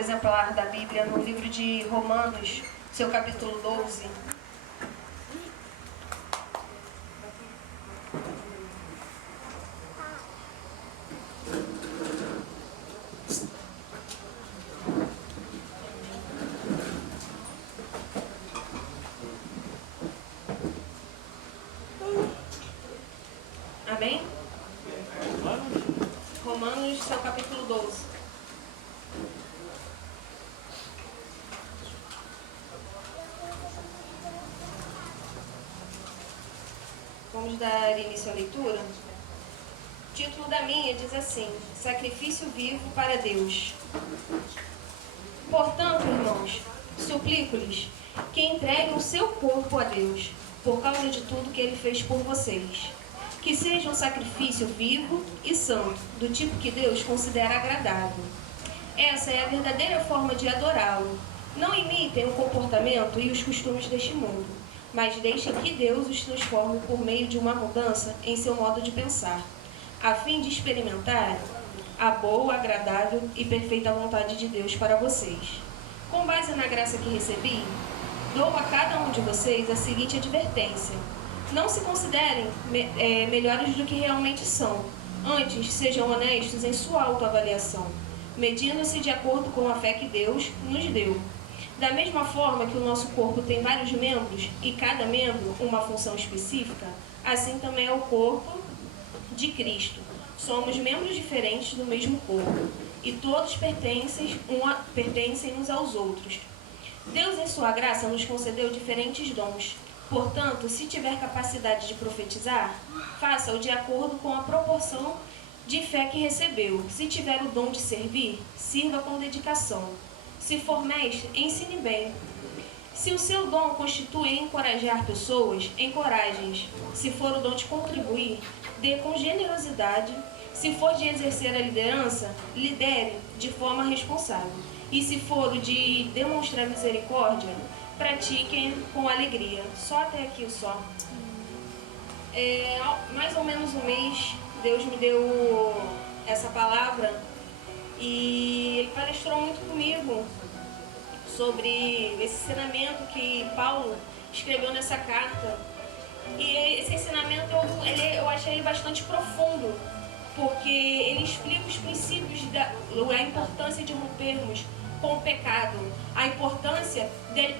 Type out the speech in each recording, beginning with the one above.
exemplar da Bíblia no livro de Romanos, seu capítulo 12. Amém? Romanos, seu capítulo 12. Vamos dar início à leitura? O título da minha diz assim: Sacrifício vivo para Deus. Portanto, irmãos, suplico-lhes que entreguem o seu corpo a Deus, por causa de tudo que Ele fez por vocês. Que seja um sacrifício vivo e santo, do tipo que Deus considera agradável. Essa é a verdadeira forma de adorá-lo. Não imitem o comportamento e os costumes deste mundo, mas deixem que Deus os transforme por meio de uma mudança em seu modo de pensar, a fim de experimentar a boa, agradável e perfeita vontade de Deus para vocês. Com base na graça que recebi, dou a cada um de vocês a seguinte advertência: não se considerem melhores do que realmente são. Antes, sejam honestos em sua autoavaliação, medindo-se de acordo com a fé que Deus nos deu. Da mesma forma que o nosso corpo tem vários membros e cada membro uma função específica, assim também é o corpo de Cristo. Somos membros diferentes do mesmo corpo e todos pertencem uns aos outros. Deus, em sua graça, nos concedeu diferentes dons. Portanto, se tiver capacidade de profetizar, faça-o de acordo com a proporção de fé que recebeu. Se tiver o dom de servir, sirva com dedicação. Se for mestre, ensine bem. Se o seu dom constitui encorajar pessoas, encoraje-as. Se for o dom de contribuir, dê com generosidade. Se for de exercer a liderança, lidere de forma responsável. E se for o de demonstrar misericórdia, pratiquem com alegria. Só até aqui só. Mais ou menos um mês, Deus me deu essa palavra e Ele palestrou muito comigo sobre esse ensinamento que Paulo escreveu nessa carta. E esse ensinamento eu achei ele bastante profundo, porque ele explica os princípios, a importância de rompermos com o pecado, a importância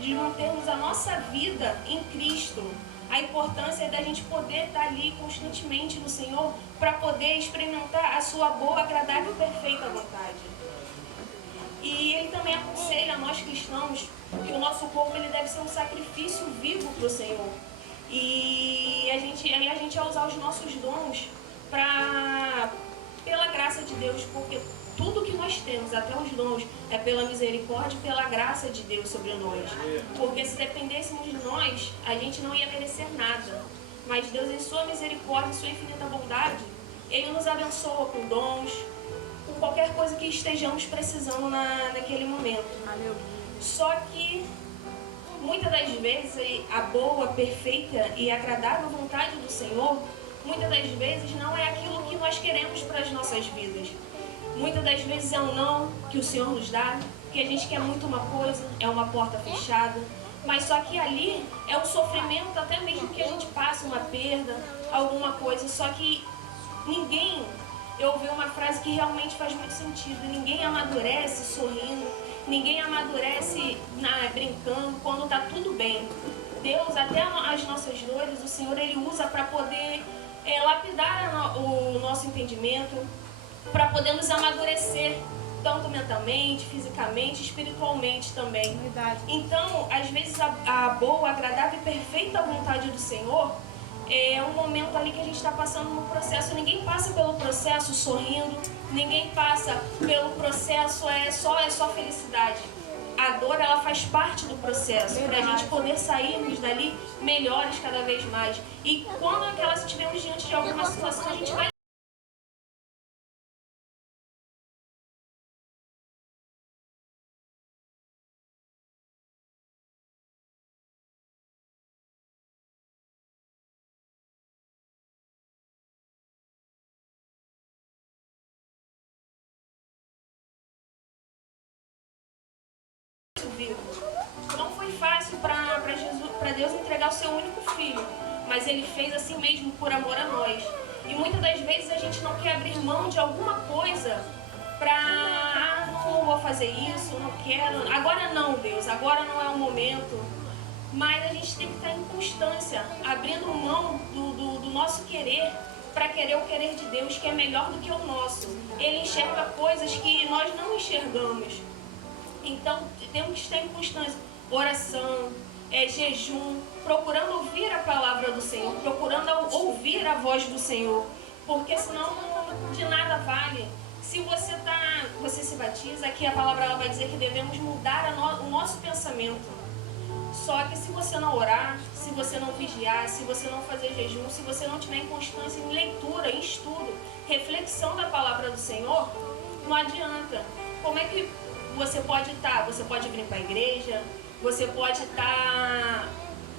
de mantermos a nossa vida em Cristo, a importância da gente poder estar ali constantemente no Senhor para poder experimentar a sua boa, agradável e perfeita vontade. E ele também aconselha a nós cristãos que o nosso corpo ele deve ser um sacrifício vivo para o Senhor. E a gente vai usar os nossos dons pela graça de Deus, porque tudo que nós temos, até os dons, é pela misericórdia e pela graça de Deus sobre nós. Porque se dependêssemos de nós, a gente não ia merecer nada. Mas Deus, em sua misericórdia e sua infinita bondade, Ele nos abençoa com dons, com qualquer coisa que estejamos precisando naquele momento. Só que muitas das vezes a boa, perfeita e agradável vontade do Senhor, muitas das vezes não é aquilo que nós queremos para as nossas vidas. Muitas das vezes é um não que o Senhor nos dá, que a gente quer muito uma coisa, é uma porta fechada, mas só que ali é um sofrimento, até mesmo que a gente passe uma perda, alguma coisa, só que eu ouvi uma frase que realmente faz muito sentido: ninguém amadurece sorrindo, ninguém amadurece brincando quando está tudo bem. Deus, até as nossas dores, o Senhor Ele usa para poder lapidar o nosso entendimento, para poder nos amadurecer, tanto mentalmente, fisicamente, espiritualmente também. Verdade. Então, às vezes, a boa, agradável e perfeita vontade do Senhor é um momento ali que a gente está passando no processo. Ninguém passa pelo processo sorrindo, ninguém passa pelo processo é só felicidade. A dor, ela faz parte do processo, para a gente poder sairmos dali melhores cada vez mais. E quando estivermos diante de alguma situação, a gente vai vivo. Não foi fácil para Deus entregar o seu único filho, mas Ele fez assim mesmo por amor a nós. E muitas das vezes a gente não quer abrir mão de alguma coisa para, não vou fazer isso, não quero, agora não, Deus, agora não é o momento. Mas a gente tem que estar em constância, abrindo mão do nosso querer para querer o querer de Deus, que é melhor do que o nosso. Ele enxerga coisas que nós não enxergamos. Então temos que estar em constância, oração, jejum, procurando ouvir a palavra do Senhor, procurando ouvir a voz do Senhor, porque senão de nada vale. Se você se batiza, aqui a palavra ela vai dizer que devemos mudar o nosso pensamento. Só que se você não orar, se você não vigiar, se você não fazer jejum, se você não tiver em constância em leitura, em estudo, reflexão da palavra do Senhor, não adianta. Como é que você pode estar? Você pode vir para a igreja, você pode estar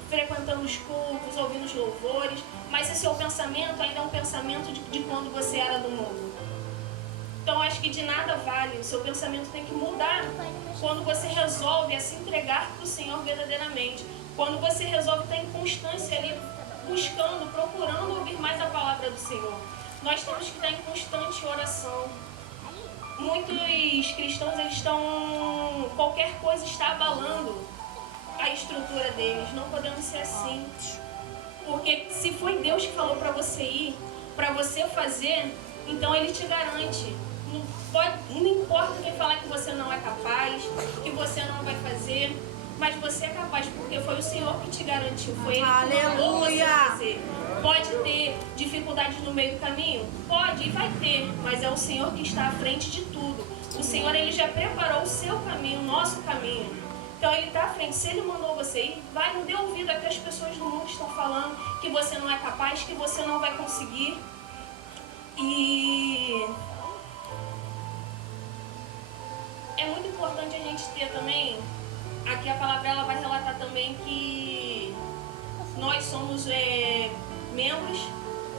frequentando os cultos, ouvindo os louvores, mas se seu pensamento ainda é um pensamento de quando você era do mundo. Então acho que de nada vale, o seu pensamento tem que mudar quando você resolve se entregar para o Senhor verdadeiramente. Quando você resolve estar em constância ali, buscando, procurando ouvir mais a palavra do Senhor. Nós temos que estar em constante oração. Muitos cristãos, qualquer coisa está abalando a estrutura deles. Não podemos ser assim. Porque se foi Deus que falou para você ir, para você fazer, então Ele te garante. Não importa quem falar que você não é capaz, que você não vai fazer, mas você é capaz, porque foi o Senhor que te garantiu, foi Ele que mandou você fazer. Pode ter dificuldades no meio do caminho? Pode e vai ter, mas é o Senhor que está à frente de tudo. O Senhor, Ele já preparou o seu caminho, o nosso caminho. Então Ele está à frente. Se Ele mandou você ir, vai, não dê ouvido a que as pessoas do mundo estão falando, que você não é capaz, que você não vai conseguir. E é muito importante a gente ter também, aqui a palavra ela vai relatar também que nós somos membros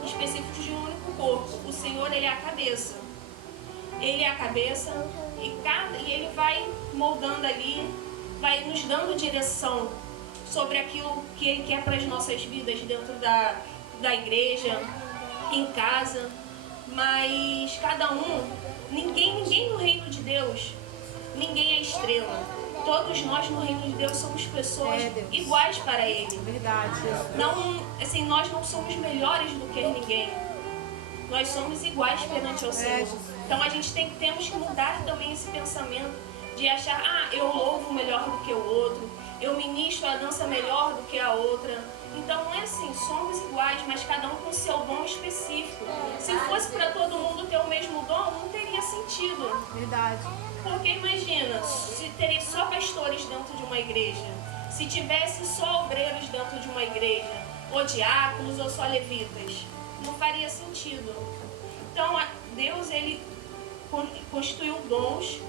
específicos de um único corpo. O Senhor, Ele é a cabeça. Ele é a cabeça e Ele vai moldando ali, vai nos dando direção sobre aquilo que Ele quer para as nossas vidas dentro da igreja, em casa. Mas cada um, ninguém no reino de Deus, ninguém é estrela. Todos nós no reino de Deus somos pessoas iguais para Ele. Verdade. Não, assim, nós não somos melhores do que ninguém. Nós somos iguais perante ao Senhor. Então a gente temos que mudar também esse pensamento de achar, eu louvo melhor do que o outro, eu ministro a dança melhor do que a outra. Então não é assim, somos iguais, mas cada um com o seu dom específico. Se fosse para todo mundo ter o mesmo dom, não teria sentido. Verdade. Porque imagina, se teria só pastores dentro de uma igreja, se tivesse só obreiros dentro de uma igreja, ou diáconos, ou só levitas, não faria sentido. Então Deus, Ele constituiu dons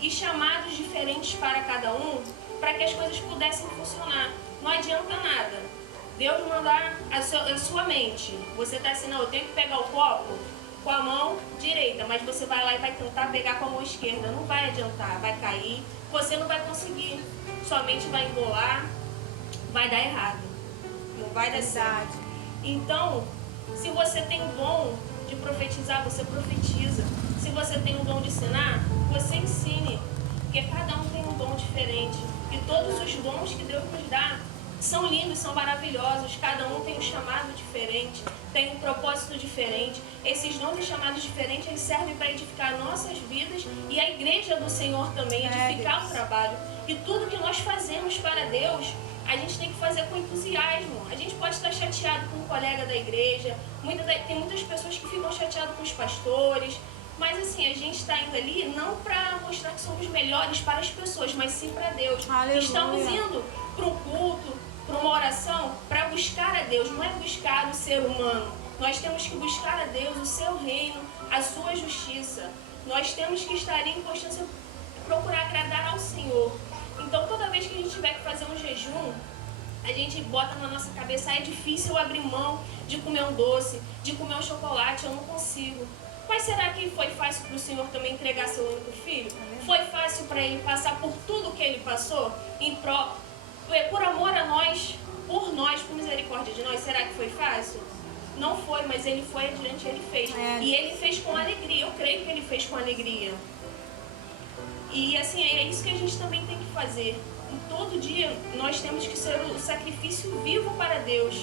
e chamados diferentes para cada um, para que as coisas pudessem funcionar. Não adianta nada Deus mandar a sua mente. Você está assim, não, eu tenho que pegar o copo com a mão direita, mas você vai lá e vai tentar pegar com a mão esquerda. Não vai adiantar, vai cair, você não vai conseguir. Sua mente vai embolar, vai dar errado. Não vai dar certo. Então, se você tem o dom de profetizar, você profetiza. Se você tem o dom de ensinar, você ensine. Porque cada um tem um dom diferente. E todos os dons que Deus nos dá são lindos, são maravilhosos. Cada um tem um chamado diferente, tem um propósito diferente. Esses dons e chamados diferentes, eles servem para edificar nossas vidas e a igreja do Senhor também, edificar o trabalho. E tudo que nós fazemos para Deus, a gente tem que fazer com entusiasmo. A gente pode estar chateado com um colega da igreja, tem muitas pessoas que ficam chateadas com os pastores, mas assim, a gente está indo ali não para mostrar que somos melhores para as pessoas, mas sim para Deus. Aleluia. Estamos indo para um culto, para uma oração, para buscar a Deus, não é buscar o ser humano. Nós temos que buscar a Deus, o seu reino, a sua justiça. Nós temos que estar em constância, procurar agradar ao Senhor. Então, toda vez que a gente tiver que fazer um jejum, a gente bota na nossa cabeça, é difícil eu abrir mão de comer um doce, de comer um chocolate, eu não consigo. Mas será que foi fácil para o Senhor também entregar seu único filho? Foi fácil para ele passar por tudo que ele passou? Por amor a nós, por misericórdia de nós, será que foi fácil? Não foi, mas ele foi adiante, ele fez. E ele fez com alegria, eu creio que ele fez com alegria. E assim, é isso que a gente também tem que fazer. E todo dia nós temos que ser o sacrifício vivo para Deus.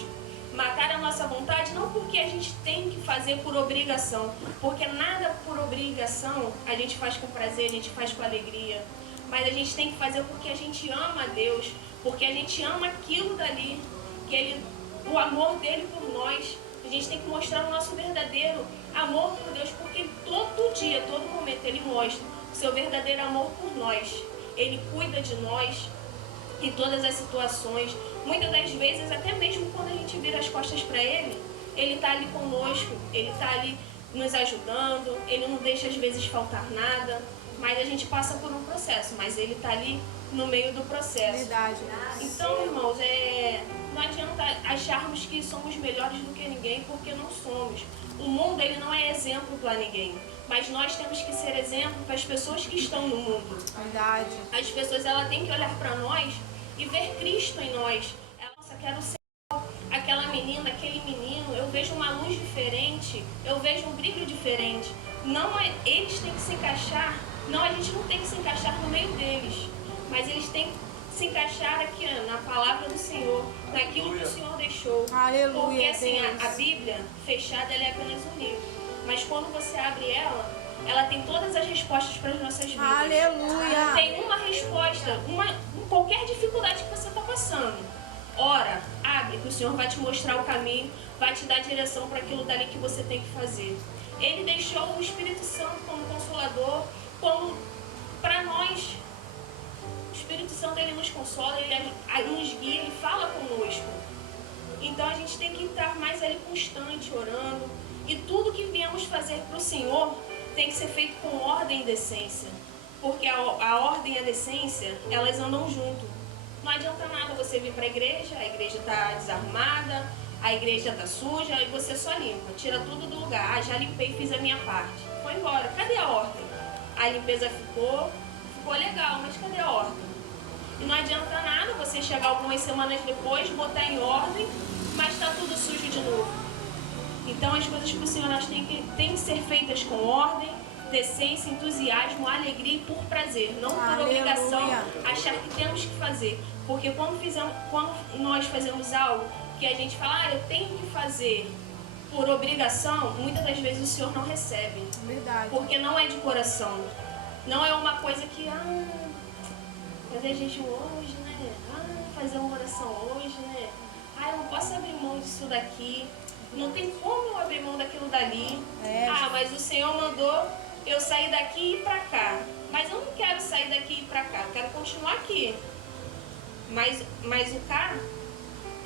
Matar a nossa vontade, não porque a gente tem que fazer por obrigação. Porque nada por obrigação a gente faz com prazer, a gente faz com alegria. Mas a gente tem que fazer porque a gente ama a Deus. Porque a gente ama aquilo dali. O amor dele por nós. A gente tem que mostrar o nosso verdadeiro amor por Deus. Porque todo dia, todo momento ele mostra o seu verdadeiro amor por nós. Ele cuida de nós em todas as situações. Muitas das vezes, até mesmo quando a gente vira as costas para ele, ele está ali conosco, ele está ali nos ajudando, ele não deixa às vezes faltar nada, mas a gente passa por um processo, mas ele está ali no meio do processo. Verdade. Então, irmãos, não adianta acharmos que somos melhores do que ninguém, porque não somos. O mundo ele não é exemplo para ninguém, mas nós temos que ser exemplo para as pessoas que estão no mundo. Verdade. As pessoas têm que olhar para nós e ver Cristo em nós. Nossa, quero ser aquela menina, aquele menino, eu vejo uma luz diferente, eu vejo um brilho diferente. Eles têm que se encaixar, a gente não tem que se encaixar no meio deles, mas eles têm que se encaixar aqui na palavra do Senhor, naquilo que o Senhor deixou. Aleluia, porque assim, Deus. a Bíblia fechada ela é apenas um livro, mas quando você abre ela tem todas as respostas para as nossas vidas. Aleluia. Tem uma resposta, qualquer dificuldade que você está passando. Ora, abre, que o Senhor vai te mostrar o caminho, vai te dar direção para aquilo dali que você tem que fazer. Ele deixou o Espírito Santo como consolador, como para nós. O Espírito Santo ele nos consola, ele nos guia, ele fala conosco. Então a gente tem que estar mais ali constante, orando. E tudo que viemos fazer para o Senhor tem que ser feito com ordem e decência. Porque a ordem e a decência, elas andam junto. Não adianta nada você vir para a igreja está desarrumada, a igreja está suja, e você só limpa, tira tudo do lugar. Já limpei, fiz a minha parte. Foi embora. Cadê a ordem? A limpeza ficou legal, mas cadê a ordem? E não adianta nada você chegar algumas semanas depois, botar em ordem, mas está tudo sujo de novo. Então as coisas para o Senhor elas têm que ser feitas com ordem, decência, entusiasmo, alegria e por prazer, não por obrigação, achar que temos que fazer. Porque quando nós fazemos algo que a gente fala, eu tenho que fazer por obrigação, muitas das vezes o Senhor não recebe. Verdade. Porque não é de coração. Não é uma coisa que, fazer jejum hoje, né? Fazer uma oração hoje, né? Eu não posso abrir mão disso daqui. Não tem como eu abrir mão daquilo dali. Mas o Senhor mandou eu sair daqui e ir pra cá. Mas eu não quero sair daqui e ir pra cá. Eu quero continuar aqui. Mas o cá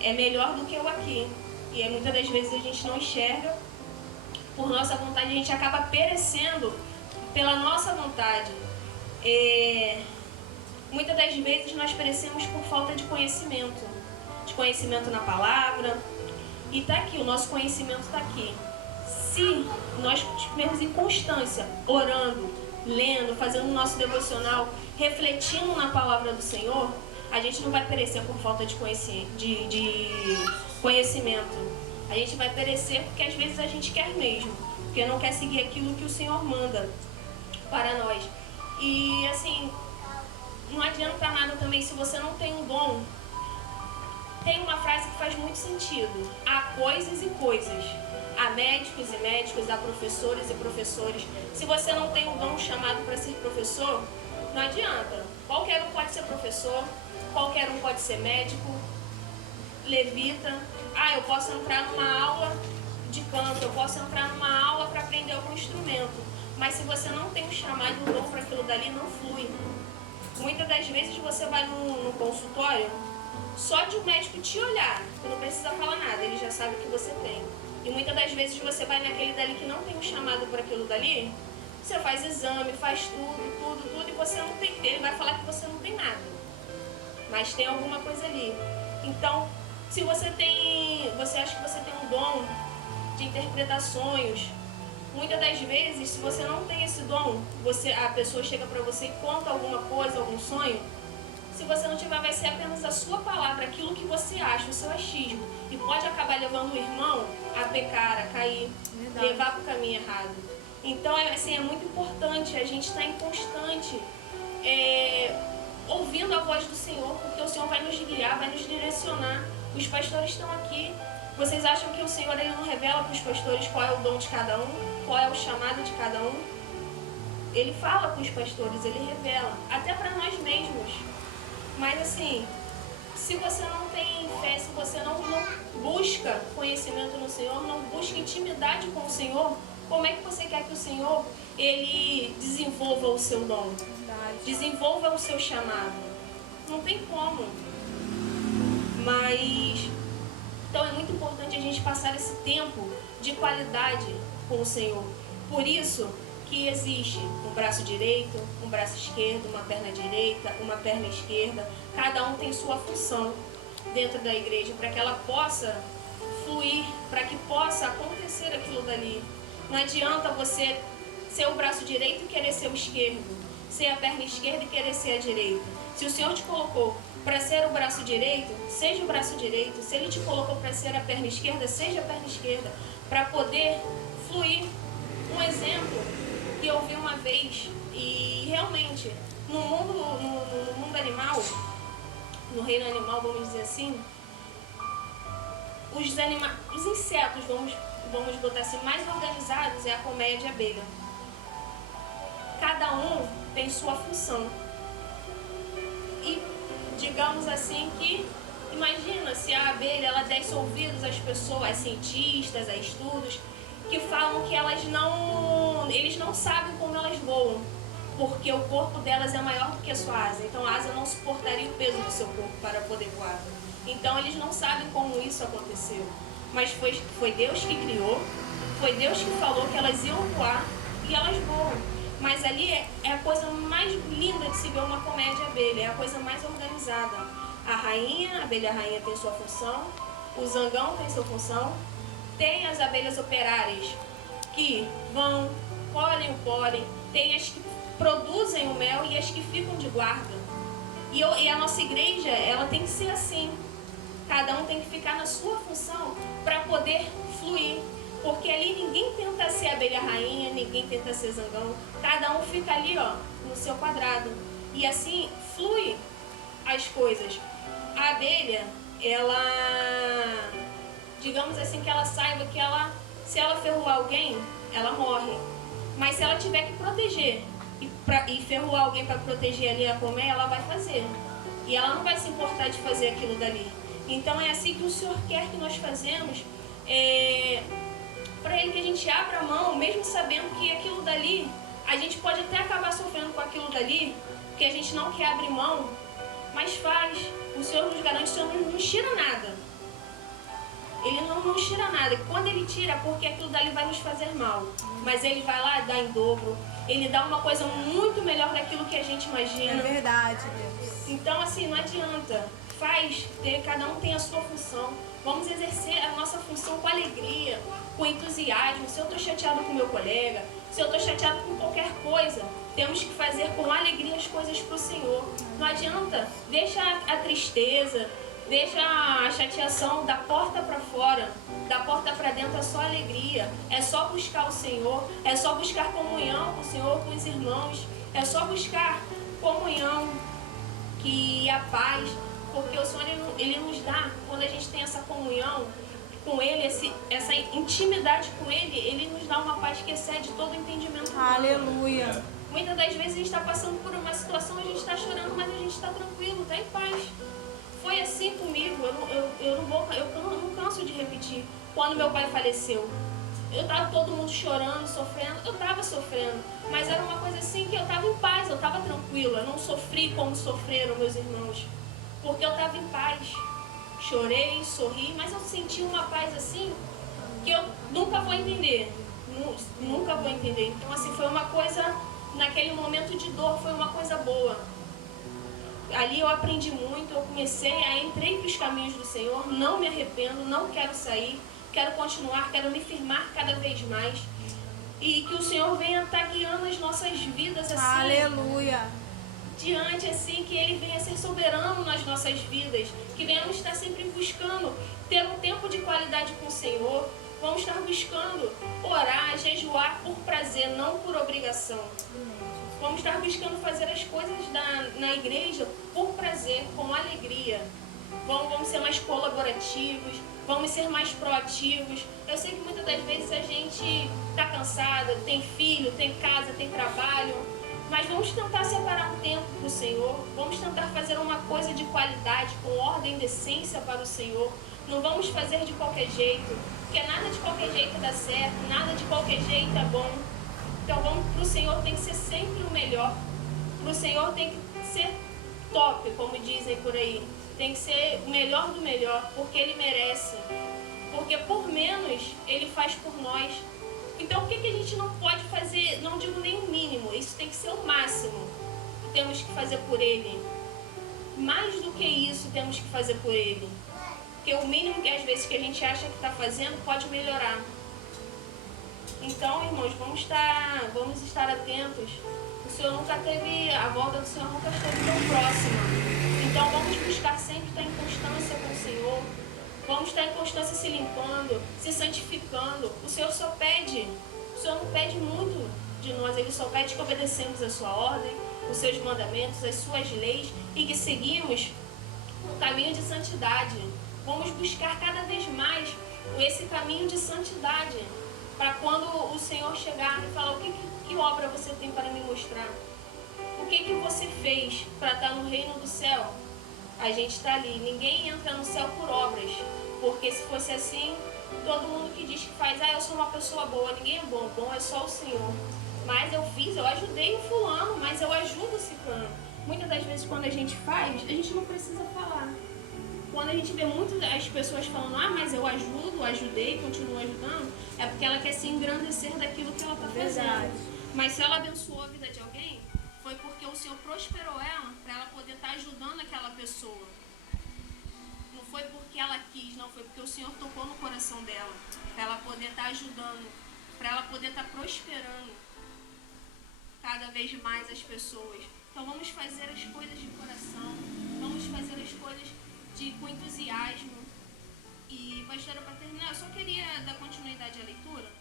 é melhor do que o aqui. E muitas das vezes a gente não enxerga. Por nossa vontade, a gente acaba perecendo pela nossa vontade. Muitas das vezes nós perecemos por falta de conhecimento. De conhecimento na palavra. E está aqui, o nosso conhecimento está aqui. Se nós estivermos em constância, orando, lendo, fazendo o nosso devocional, refletindo na palavra do Senhor, a gente não vai perecer por falta de conhecimento. A gente vai perecer porque às vezes a gente quer mesmo, porque não quer seguir aquilo que o Senhor manda para nós. E assim, não adianta nada também se você não tem um dom. Tem uma frase que faz muito sentido. Há coisas e coisas. Há médicos e médicos, há professores e professores. Se você não tem um dom chamado para ser professor, não adianta. Qualquer um pode ser professor, qualquer um pode ser médico, levita. Eu posso entrar numa aula de canto, eu posso entrar numa aula para aprender algum instrumento. Mas se você não tem um chamado e um dom para aquilo dali, não flui. Muitas das vezes você vai no consultório, só de um médico te olhar, você não precisa falar nada, ele já sabe o que você tem. E muitas das vezes você vai naquele dali que não tem um chamado para aquilo dali, você faz exame, faz tudo, e você não tem, ele vai falar que você não tem nada. Mas tem alguma coisa ali. Então, se você acha que você tem um dom de interpretar sonhos, Muitas das vezes, se você não tem esse dom, a pessoa chega para você e conta alguma coisa, algum sonho. Se você não tiver, vai ser apenas a sua palavra, aquilo que você acha, o seu achismo. E pode acabar levando o irmão a pecar, a cair, levar para o caminho errado. Então, assim, é muito importante a gente estar em constante ouvindo a voz do Senhor, porque o Senhor vai nos guiar, vai nos direcionar. Os pastores estão aqui. Vocês acham que o Senhor ele não revela para os pastores qual é o dom de cada um? Qual é o chamado de cada um? Ele fala para os pastores, ele revela. Até para nós mesmos. Mas assim, se você não tem fé, se você não busca conhecimento no Senhor, não busca intimidade com o Senhor, como é que você quer que o Senhor ele desenvolva o seu dom? Desenvolva o seu chamado? Não tem como. Mas então é muito importante a gente passar esse tempo de qualidade com o Senhor. Por isso que existe um braço direito, um braço esquerdo, uma perna direita, uma perna esquerda. Cada um tem sua função dentro da igreja para que ela possa fluir, para que possa acontecer aquilo dali. Não adianta você ser o braço direito e querer ser o esquerdo, ser a perna esquerda e querer ser a direita. Se o Senhor te colocou para ser o braço direito, seja o braço direito. Se Ele te colocou para ser a perna esquerda, seja a perna esquerda, para poder fluir. Um exemplo que eu vi uma vez, e realmente, no mundo animal, no reino animal, vamos dizer assim, os insetos, vamos botar assim, mais organizados é a colmeia de abelha. Cada um tem sua função. E digamos assim que, imagina se a abelha ela desse ouvidos às pessoas, às cientistas, a estudos, que falam que eles não sabem como elas voam, porque o corpo delas é maior do que a sua asa. Então a asa não suportaria o peso do seu corpo para poder voar. Então eles não sabem como isso aconteceu. Mas foi Deus que criou, foi Deus que falou que elas iam voar e elas voam. Mas ali é a coisa mais linda de se ver uma colmeia de abelha, é a coisa mais organizada. A abelha rainha tem sua função, o zangão tem sua função, tem as abelhas operárias que vão, colhem o pólen, tem as que produzem o mel e as que ficam de guarda. E a nossa igreja, ela tem que ser assim. Cada um tem que ficar na sua função para poder fluir. Porque ali ninguém tenta ser abelha rainha, ninguém tenta ser zangão. Cada um fica ali, ó, no seu quadrado. E assim flui as coisas. A abelha, ela, digamos assim, que ela saiba que se ela ferroar alguém, ela morre. Mas se ela tiver que proteger e ferroar alguém para proteger ali a colmeia, ela vai fazer. E ela não vai se importar de fazer aquilo dali. Então é assim que o Senhor quer que nós fazemos, para Ele que a gente abra a mão, mesmo sabendo que aquilo dali, a gente pode até acabar sofrendo com aquilo dali, porque a gente não quer abrir mão, mas faz. O Senhor nos garante, o Senhor não tira nada. Ele não nos tira nada. Quando Ele tira, porque aquilo dali vai nos fazer mal. Mas Ele vai lá e dá em dobro. Ele dá uma coisa muito melhor daquilo que a gente imagina. É verdade, Deus. Então, assim, não adianta. Cada um tem a sua função. Vamos exercer a nossa função com alegria, com entusiasmo. Se eu estou chateado com meu colega, se eu estou chateado com qualquer coisa, temos que fazer com alegria as coisas para o Senhor. Não adianta, deixa a tristeza, deixa a chateação da porta para fora, da porta para dentro é só alegria. É só buscar o Senhor, é só buscar comunhão com o Senhor, com os irmãos, é só buscar comunhão e a paz. Porque o Senhor, Ele nos dá, quando a gente tem essa comunhão com Ele, essa intimidade com Ele, Ele nos dá uma paz que excede todo o entendimento humano. Aleluia. Muitas das vezes a gente está passando por uma situação, a gente está chorando, mas a gente está tranquilo, está em paz. Foi assim comigo, eu não canso de repetir. Quando meu pai faleceu, eu estava todo mundo chorando, sofrendo, eu estava sofrendo, mas era uma coisa assim que eu estava em paz, eu estava tranquila, eu não sofri como sofreram meus irmãos. Porque eu estava em paz, chorei, sorri, mas eu senti uma paz assim que eu nunca vou entender, nunca vou entender. Então assim, foi uma coisa, naquele momento de dor, foi uma coisa boa. Ali eu aprendi muito, eu entrei para os caminhos do Senhor, não me arrependo, não quero sair, quero continuar, quero me firmar cada vez mais. E que o Senhor venha estar guiando as nossas vidas assim. Aleluia. Diante assim, que Ele venha ser soberano nas nossas vidas. Que venhamos estar sempre buscando ter um tempo de qualidade com o Senhor. Vamos estar buscando orar, jejuar por prazer, não por obrigação. Vamos estar buscando fazer as coisas na igreja por prazer, com alegria. Vamos ser mais colaborativos, vamos ser mais proativos. Eu sei que muitas das vezes a gente está cansada, tem filho, tem casa, tem trabalho, mas vamos tentar separar um tempo para o Senhor. Vamos tentar fazer uma coisa de qualidade, com ordem e decência para o Senhor. Não vamos fazer de qualquer jeito, porque nada de qualquer jeito dá certo, nada de qualquer jeito é bom. Então vamos para o Senhor, tem que ser sempre o melhor. Para o Senhor tem que ser top, como dizem por aí. Tem que ser o melhor do melhor, porque Ele merece. Porque por menos Ele faz por nós. Então por que a gente não pode fazer, não digo nem o mínimo, isso tem que ser o máximo que temos que fazer por Ele. Mais do que isso temos que fazer por Ele. Porque o mínimo que às vezes que a gente acha que está fazendo pode melhorar. Então, irmãos, vamos estar atentos. O Senhor nunca teve, a volta do Senhor nunca esteve tão próxima. Então, vamos buscar sempre estar em constância com o Senhor. Vamos estar em constância se limpando, se santificando. O Senhor só pede, o Senhor não pede muito de nós, Ele só pede que obedecemos a sua ordem, os seus mandamentos, as suas leis e que seguimos um caminho de santidade. Vamos buscar cada vez mais esse caminho de santidade. Para quando o Senhor chegar e falar, que obra você tem para me mostrar? O que você fez para estar no reino do céu? A gente está ali. Ninguém entra no céu por obras. Porque se fosse assim, todo mundo que diz que faz, eu sou uma pessoa boa, ninguém é bom. Bom é só o Senhor. Mas eu ajudei o fulano, mas eu ajudo o ciclano. Muitas das vezes quando a gente faz, a gente não precisa falar. Quando a gente vê muitas as pessoas falando, mas eu ajudo, ajudei, continuo ajudando, é porque ela quer se engrandecer daquilo que ela está fazendo. Mas se ela abençoou a vida de alguém, foi porque o Senhor prosperou ela para ela poder estar ajudando aquela pessoa. Não foi porque ela quis, não, foi porque o Senhor tocou no coração dela, para ela poder estar ajudando, para ela poder estar prosperando cada vez mais as pessoas. Então vamos fazer as coisas de coração, vamos fazer as coisas com entusiasmo. E, pastora, para terminar, eu só queria dar continuidade à leitura.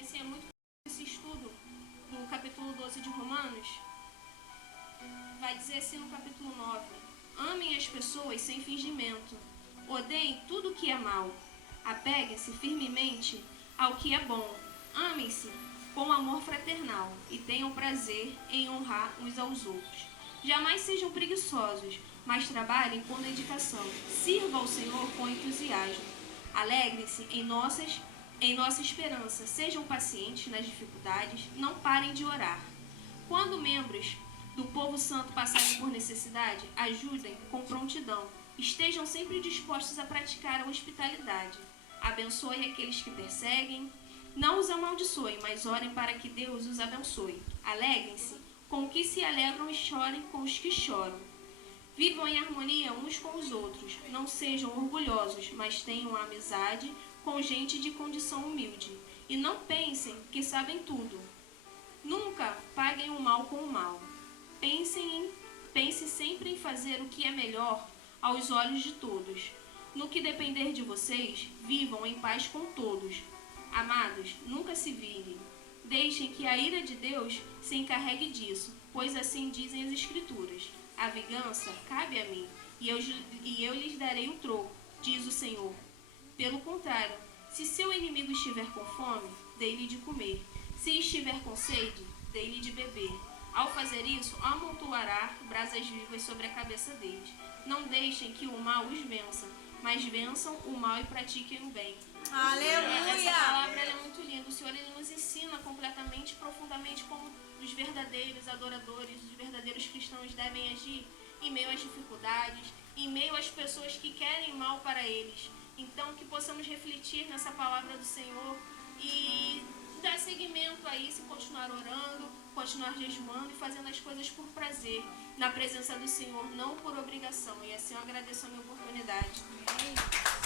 Assim, é muito esse estudo do capítulo 12 de Romanos. Vai dizer assim no capítulo 9: amem as pessoas sem fingimento, odeiem tudo que é mal, apeguem-se firmemente ao que é bom, amem-se com amor fraternal e tenham prazer em honrar uns aos outros. Jamais sejam preguiçosos, mas trabalhem com dedicação. Sirva ao Senhor com entusiasmo. Alegrem-se em nossa esperança. Sejam pacientes nas dificuldades. Não parem de orar. Quando membros do povo santo passarem por necessidade, ajudem com prontidão. Estejam sempre dispostos a praticar a hospitalidade. Abençoem aqueles que perseguem. Não os amaldiçoem, mas orem para que Deus os abençoe. Alegrem-se com os que se alegram e chorem com os que choram. Vivam em harmonia uns com os outros. Não sejam orgulhosos, mas tenham amizade com gente de condição humilde. E não pensem que sabem tudo. Nunca paguem o mal com o mal. Pense sempre em fazer o que é melhor aos olhos de todos. No que depender de vocês, vivam em paz com todos. Amados, nunca se vinguem. Deixem que a ira de Deus se encarregue disso, pois assim dizem as Escrituras. A vingança cabe a mim, e eu lhes darei o troco, diz o Senhor. Pelo contrário, se seu inimigo estiver com fome, dê-lhe de comer. Se estiver com sede, dê-lhe de beber. Ao fazer isso, amontoará brasas vivas sobre a cabeça deles. Não deixem que o mal os vença, mas vençam o mal e pratiquem o bem. Aleluia! Essa palavra é muito linda. O Senhor ele nos ensina completamente, profundamente como os verdadeiros adoradores, os verdadeiros cristãos devem agir em meio às dificuldades, em meio às pessoas que querem mal para eles. Então, que possamos refletir nessa palavra do Senhor e dar seguimento a isso, continuar orando, continuar jejuando e fazendo as coisas por prazer, na presença do Senhor, não por obrigação. E assim eu agradeço a minha oportunidade. Amém.